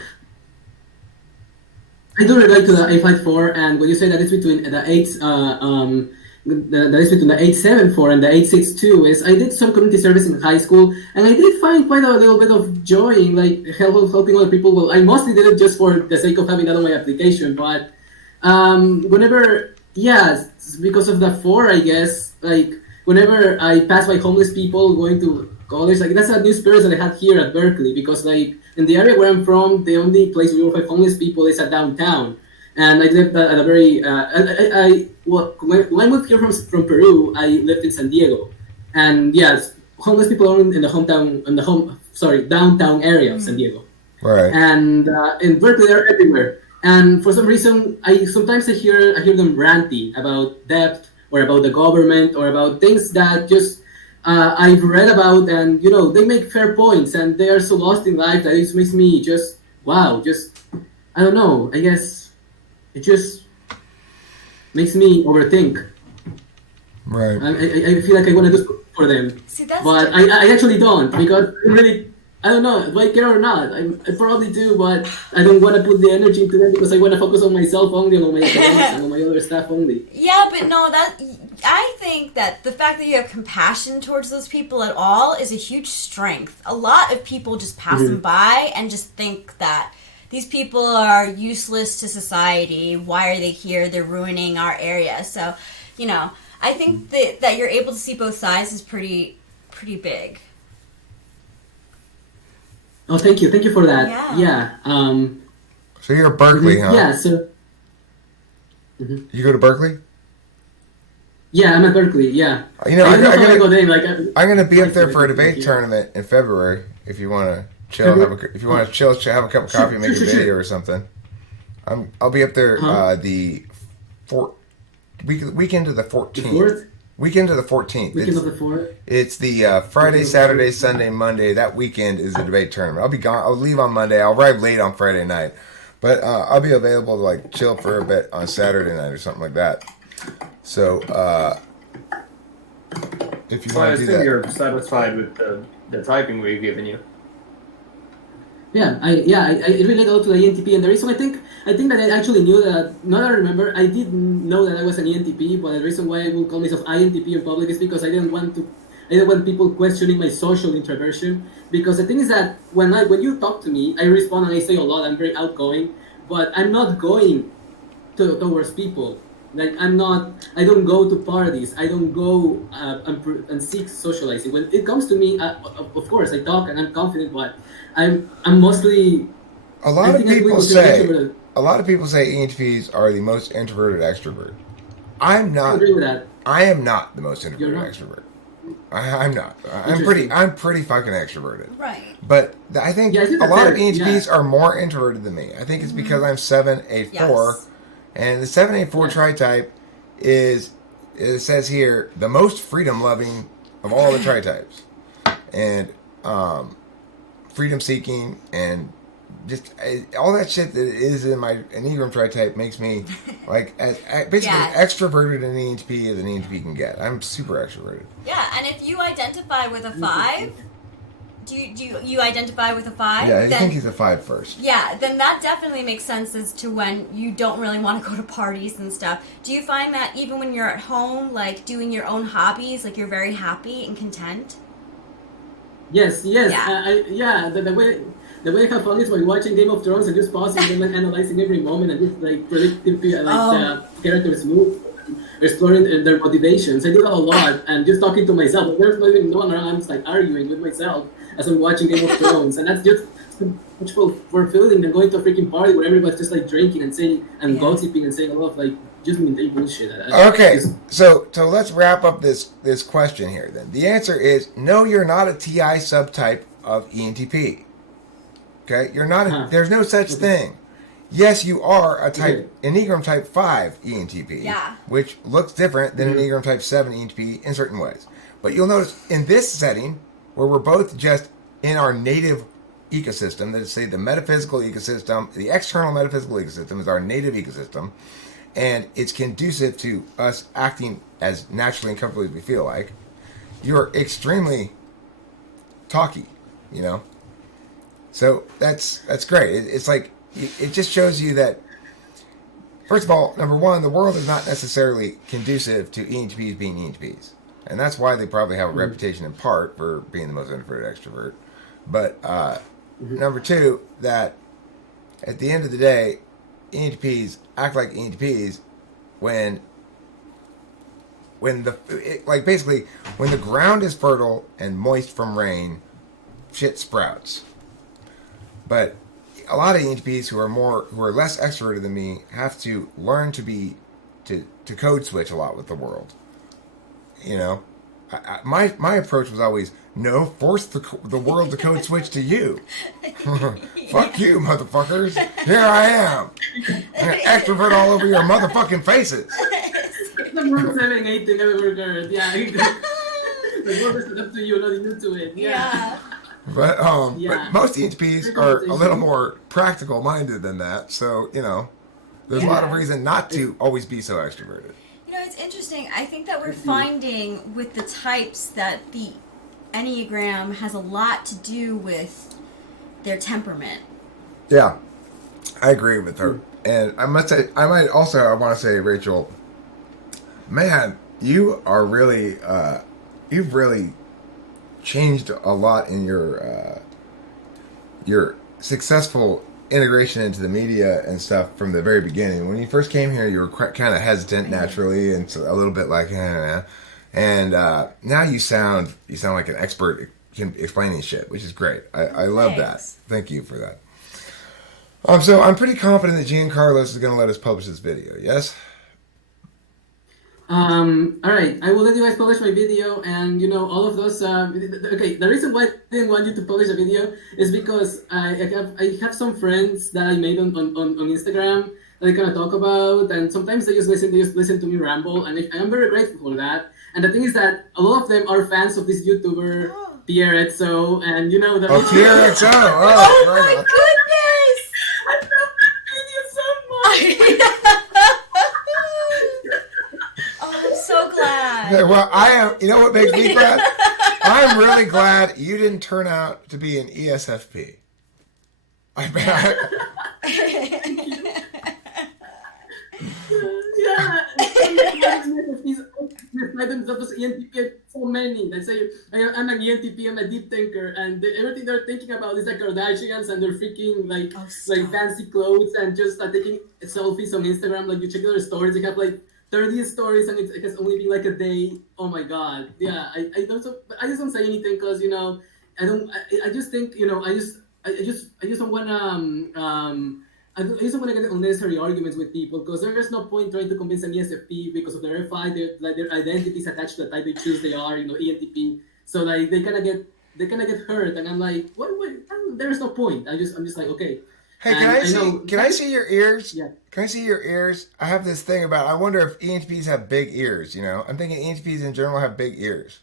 I do relate to the 854, and when you say that it's between the 874 and the 862, is I did some community service in high school, and I did find quite a little bit of joy in like helping other people. Well, I mostly did it just for the sake of having that on my application, but because of the 4, I guess, like whenever I pass by homeless people going to college, like that's a new experience that I had here at Berkeley, because like in the area where I'm from, the only place we will find homeless people is at downtown, and I lived at a very when I moved here from Peru, I lived in San Diego, and yes, homeless people are in the downtown area of San Diego, Right, and in Berkeley they're everywhere. And for some reason, I hear them ranty about debt or about the government or about things that just I've read about, and they make fair points, and they are so lost in life that it makes me just wow, just I don't know. I guess it just makes me overthink. Right. I feel like I want to do something for them, See, that's but I actually don't because I don't know do I care or not. I probably do, but I don't want to put the energy into them because I want to focus on myself only, and on my academics, and on my other stuff only. yeah, but no, that I think that the fact that you have compassion towards those people at all is a huge strength. A lot of people just pass them by and just think that these people are useless to society. Why are they here? They're ruining our area. So, I think that you're able to see both sides is pretty big. Oh, thank you for that. Yeah. Yeah. So you're at Berkeley, huh? Yeah. So You go to Berkeley? yeah, I'm at Berkeley. Yeah. You know, I don't know how I got I'm in. gonna be up there for a debate tournament in February. If you want to chill, if you want to chill, have a cup of coffee, make a video or something. I'll be up there the weekend of the 14th. The 4th? Weekend of the 14th. Weekend of the 4th? It's the Friday, Saturday, Sunday, Monday. That weekend is the debate tournament. I'll be gone. I'll leave on Monday. I'll arrive late on Friday night, but I'll be available to like chill for a bit on Saturday night or something like that. So if you So I want to do assume that, you're satisfied with the typing we've given you. Yeah, I relate all to the ENTP, and the reason I think that I actually knew that. Now that I remember, I didn't know that I was an ENTP, but the reason why I will call myself INTP in public is because I didn't want people questioning my social introversion. Because the thing is that when you talk to me, I respond and I say a lot. I'm very outgoing, but I'm not going towards people. Like I don't go to parties. I don't go and seek socializing. When it comes to me, of course I talk and I'm confident, but I'm mostly. a lot I of think I people will say extrovert. ENTPs are the most introverted extrovert. I'm I not. agree with that. I am not the most introverted not? extrovert. I'm not. Interesting. I'm pretty fucking extroverted. Right. But I think Yeah, I think a that's lot of fair. ENTPs Yeah. are more introverted than me. I think it's because I'm 784, Yes. and the 784 Yeah. tri-type is, it says here, the most freedom-loving of all the tri-types. And freedom-seeking and just all that shit that is in my Enneagram tri-type makes me like basically Yeah. extroverted an ENTP as an ENTP can get. I'm super extroverted. Yeah, and if you identify with a 5, do you identify with a 5? Yeah, I then, think he's a 5 first. yeah, then that definitely makes sense as to when you don't really want to go to parties and stuff. Do you find that even when you're at home, like doing your own hobbies, like you're very happy and content? Yes. Yeah. The way I have fun is by watching Game of Thrones and just pausing them and analyzing every moment and just like predicting the characters' move, exploring their motivations. I do that a lot and just talking to myself. There's not even no one around. I'm just like arguing with myself as I'm watching Game of Thrones, and that's just so much fulfilling than going to a freaking party where everybody's just like drinking and saying and gossiping and saying a lot of like just mundane bullshit. Okay, so let's wrap up this question here then. The answer is no, you're not a TI subtype of ENTP. Okay, you're not. There's no such thing. Yes, you are a type Enneagram Type 5 ENTP, Yeah. which looks different than Enneagram Type 7 ENTP in certain ways. But you'll notice in this setting, where we're both just in our native ecosystem, let's say the metaphysical ecosystem, the external metaphysical ecosystem is our native ecosystem, and it's conducive to us acting as naturally and comfortably as we feel like, you're extremely talky, you know? So that's great. It's like, it just shows you that, first of all, number one, the world is not necessarily conducive to ENTPs being ENTPs. And that's why they probably have a reputation in part for being the most introverted extrovert. But number two, that at the end of the day, ENTPs act like ENTPs when basically when the ground is fertile and moist from rain, shit sprouts. But a lot of ENTPs who are less extroverted than me have to learn to code switch a lot with the world, you know, My approach was always no, force the world to code switch to you. Fuck you, motherfuckers. Here I am. I'm gonna extrovert all over your motherfucking faces. The most 7-8 thing I've ever heard. Yeah. The world is up to you, not you to it. Yeah. But Yeah. but most ENTPs are a little more practical minded than that. So there's a lot of reason not to always be so extroverted. It's interesting. I think that we're finding with the types that the Enneagram has a lot to do with their temperament. Yeah, I agree with her. And I want to say, Rachel, man, you are really, you've really changed a lot in your successful integration into the media and stuff from the very beginning. When you first came here, you were kind of hesitant naturally and so a little bit like, and now you sound like an expert explaining shit, which is great. I love that. Thank you for that. So I'm pretty confident that Giancarlo is going to let us publish this video. Yes. All right, I will let you guys publish my video, and all of those. Okay, the reason why I didn't want you to publish a video is because I have some friends that I made on Instagram that I kind of talk about, and sometimes they just listen to me ramble, and I am very grateful for that. And the thing is that a lot of them are fans of this YouTuber Pierre Etzo, and the Pierre Etzo. Oh my goodness! I love that video so much. I'm so glad. Okay, well, I am. You know what makes me glad? I'm really glad you didn't turn out to be an ESFP. I bet. Yeah. ENTP so many. They say I'm an ENTP, I'm a deep thinker, and everything they're thinking about is the Kardashians, and they're freaking like fancy clothes and just taking selfies on Instagram. Like you check their stories, they have like 30 stories, and it has only been like a day. Oh my god. Yeah. I just don't say anything because I just think I just don't wanna I just don't want to get unnecessary arguments with people because there is no point trying to convince an ESFP because of their FI, their identities attached to the type they choose. They are, ENTP. So like they kind of get hurt, and I'm like, what? There is no point. I'm just like, okay. Hey, can I see your ears? Yeah. Can I see your ears? I have this thing about. I wonder if ENTPs have big ears. I'm thinking ENTPs in general have big ears.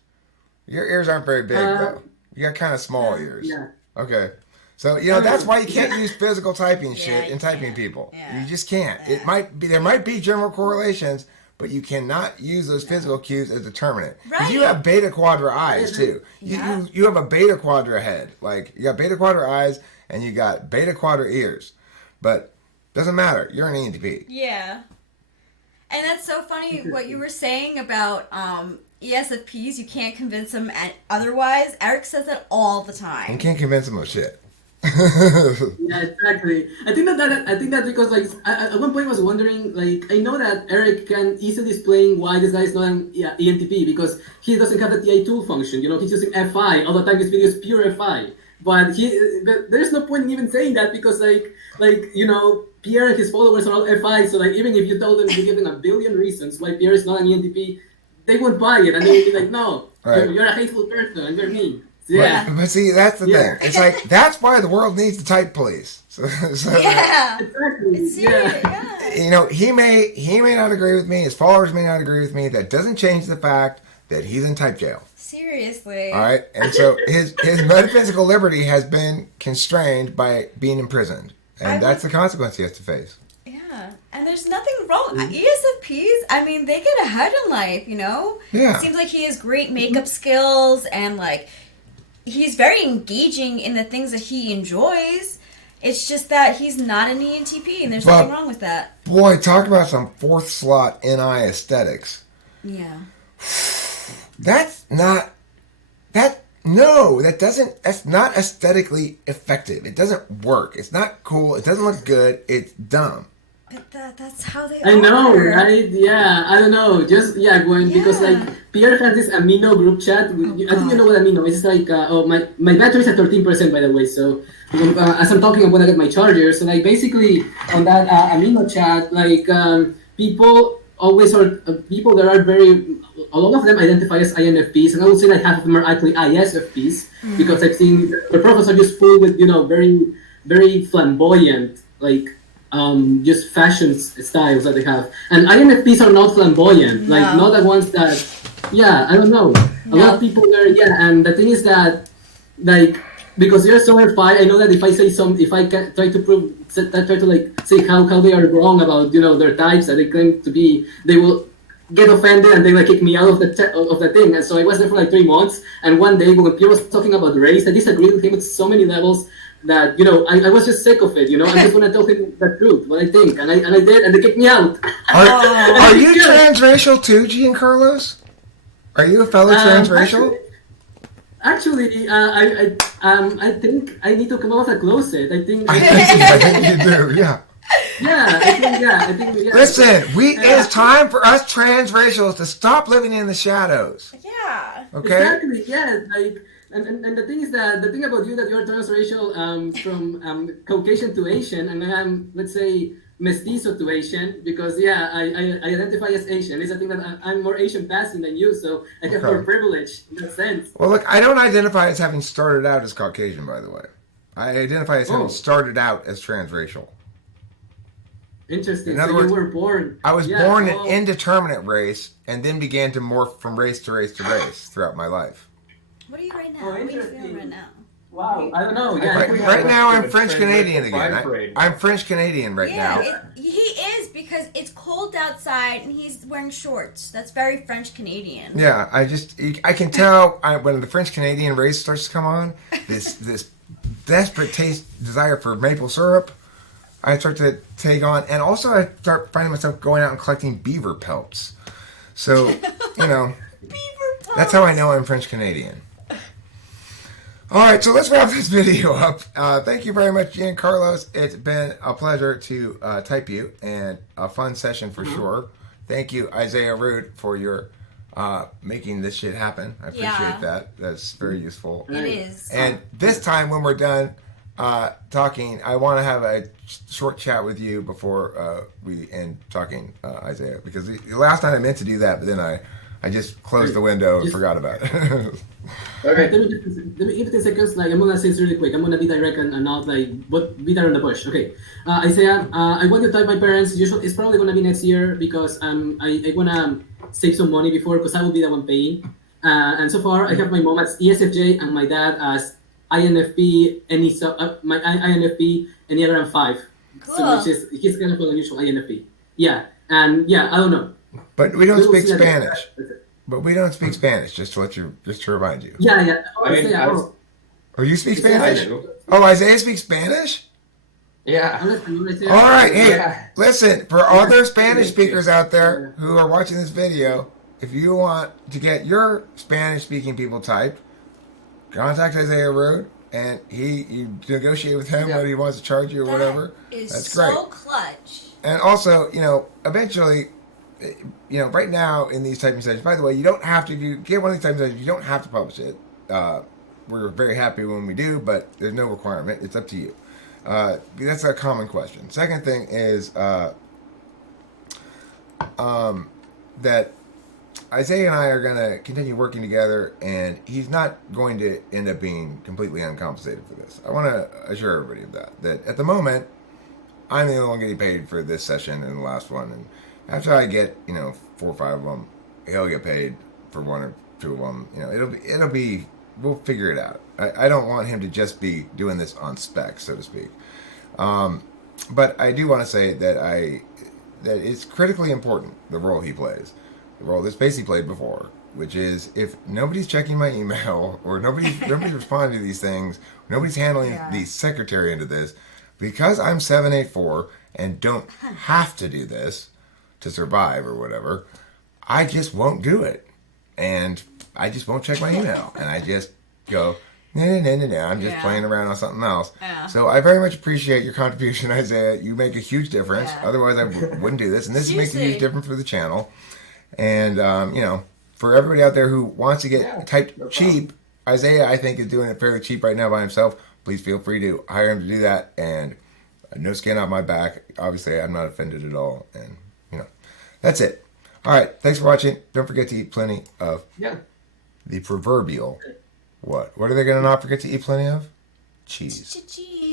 Your ears aren't very big though. You got kind of small ears. Yeah. Okay. So that's why you can't use physical typing shit in typing people. Yeah. You just can't. Yeah. There might be general correlations, but you cannot use those physical cues as determinant. Right. You have beta quadra eyes too. Yeah. You have a beta quadra head. Like you got beta quadra eyes and you got beta quadra ears, but doesn't matter. You're an ENTP. Yeah. And that's so funny what you were saying about ESFPs. You can't convince them otherwise. Eric says that all the time. You can't convince them of shit. Yeah, exactly. I think that because like at one point I was wondering, like I know that Eric can easily explain why this guy is not an ENTP because he doesn't have the TI tool function. He's using FI all the time. His video is pure FI, but there's no point in even saying that because like Pierre and his followers are all FI. So like even if you told them you give them a billion reasons why Pierre is not an ENTP, they won't buy it and they would be like, no, you're a hateful person and you're mean. Yeah. But see, that's the thing. It's like, that's why the world needs the type police. Yeah. Exactly. It's serious. Yeah. He may not agree with me. His followers may not agree with me. That doesn't change the fact that he's in type jail. Seriously. All right? And so his metaphysical liberty has been constrained by being imprisoned. And that's the consequence he has to face. Yeah. And there's nothing wrong. ESFPs, I mean, they get ahead in life, Yeah. It seems like he has great makeup skills and, like, he's very engaging in the things that he enjoys. It's just that he's not an ENTP, and there's nothing wrong with that. Boy, talk about some fourth slot NI aesthetics. Yeah. That's not aesthetically effective. It doesn't work. It's not cool. It doesn't look good. It's dumb. But that's how they I are. know, right? Yeah, I don't know. Just, Gwen, because, like, Pierre has this Amino group chat. I think you know what Amino is. It's like, my battery is at 13%, by the way. So, as I'm talking, I'm going to get my charger. So, like, basically, on that Amino chat, like, people always are people that are a lot of them identify as INFPs, and I would say that half of them are actually ISFPs because I've seen the profiles are just full with very very flamboyant just fashion styles that they have, and INFPs are not flamboyant, like No. not the ones that I don't know. A lot No. of people are, and the thing is that like because they're so verified, I know that if I say if I can try to prove, try to say how they are wrong about their types that they claim to be, they will get offended and they kick me out of the thing. And so I was there for 3 months, and one day when people was talking about race, I disagreed with him at so many levels that I was just sick of it. I'm just gonna tell him the truth, what I think, and I did, and they kicked me out. Are you transracial too, Giancarlos? Are you a fellow transracial? Actually, I think I need to come out of the closet. I think I think you do, yeah. I think Listen, it's time for us transracials to stop living in the shadows. Yeah. Okay? Exactly, yeah. And the thing is that the thing about you that you're transracial from Caucasian to Asian, and I'm, let's say, mestizo to Asian, because I identify as Asian. It's a thing that I'm more Asian passing than you, so I have more privilege in that sense. Well, look, I don't identify as having started out as Caucasian, by the way. I identify as having started out as transracial. Interesting. In other So words, you were born. I was born an indeterminate race and then began to morph from race to race to race throughout my life. What are you right now? Oh, What are you interesting. feeling right now? Wow, I don't know. Right now, I'm French Canadian again. I'm French Canadian right now. He is, because it's cold outside and he's wearing shorts. That's very French Canadian. Yeah, I can tell when the French Canadian race starts to come on, this desperate desire for maple syrup, I start to take on, and also I start finding myself going out and collecting beaver pelts. So, Beaver pelts. that's how I know I'm French Canadian. All right, so let's wrap this video up. Thank you very much, Giancarlos. It's been a pleasure to type you, and a fun session for sure. Thank you, Isaiah Rude, for your making this shit happen. I appreciate that. That's very useful. It is. And this time, when we're done talking, I want to have a short chat with you before we end talking, Isaiah, because the last time I meant to do that, but then I just closed the window and forgot about it. Okay. Let me give 10 seconds. I'm gonna say this really quick. I'm gonna be direct and not beat around the bush. Okay, Isaiah, I want to type my parents. Usually, it's probably gonna be next year because I wanna save some money before, because I will be the one paying. And so far, I have my mom as ESFJ and my dad as INFP. My INFP Enneagram 5. Cool. So he's kind of an unusual INFP. Yeah, and I don't know. But we don't We will speak see that. Spanish. That's it. But we don't speak Spanish. Just to remind you. Yeah. Oh, I mean, Isaiah, Oh, you speak I Spanish? do. Oh, Isaiah speaks Spanish? Yeah. All right, hey, Yeah. listen, for other Spanish speakers out there who are watching this video, if you want to get your Spanish-speaking people typed, contact Isaiah Rude, and you negotiate with him what he wants to charge you or whatever. That's great. So clutch. And also, eventually, right now in these typing sessions, by the way, you don't have to, if you get one of these typing sessions, you don't have to publish it. We're very happy when we do, but there's no requirement. It's up to you. That's a common question. Second thing is that Isaiah and I are going to continue working together, and he's not going to end up being completely uncompensated for this. I want to assure everybody of that at the moment, I'm the only one getting paid for this session and the last one, and after I get 4 or 5 of them, he'll get paid for 1 or 2 of them. It'll be we'll figure it out. I don't want him to just be doing this on spec, so to speak. But I do want to say that it's critically important, the role he plays, the role that Spacey played before, which is if nobody's checking my email or nobody's responding to these things, nobody's handling the secretary into this, because I'm 784 and don't have to do this to survive or whatever, I just won't do it. And I just won't check my email. And I just go, no, I'm just playing around on something else. Yeah. So I very much appreciate your contribution, Isaiah. You make a huge difference. Yeah. Otherwise, I wouldn't do this. And this makes a huge difference for the channel. And, for everybody out there who wants to get typed cheap, Isaiah, I think, is doing it fairly cheap right now by himself. Please feel free to hire him to do that. And no skin off my back. Obviously, I'm not offended at all. And, that's it. All right. Thanks for watching. Don't forget to eat plenty of Yeah. the proverbial what? What are they going to not forget to eat plenty of? Cheese. Cheese.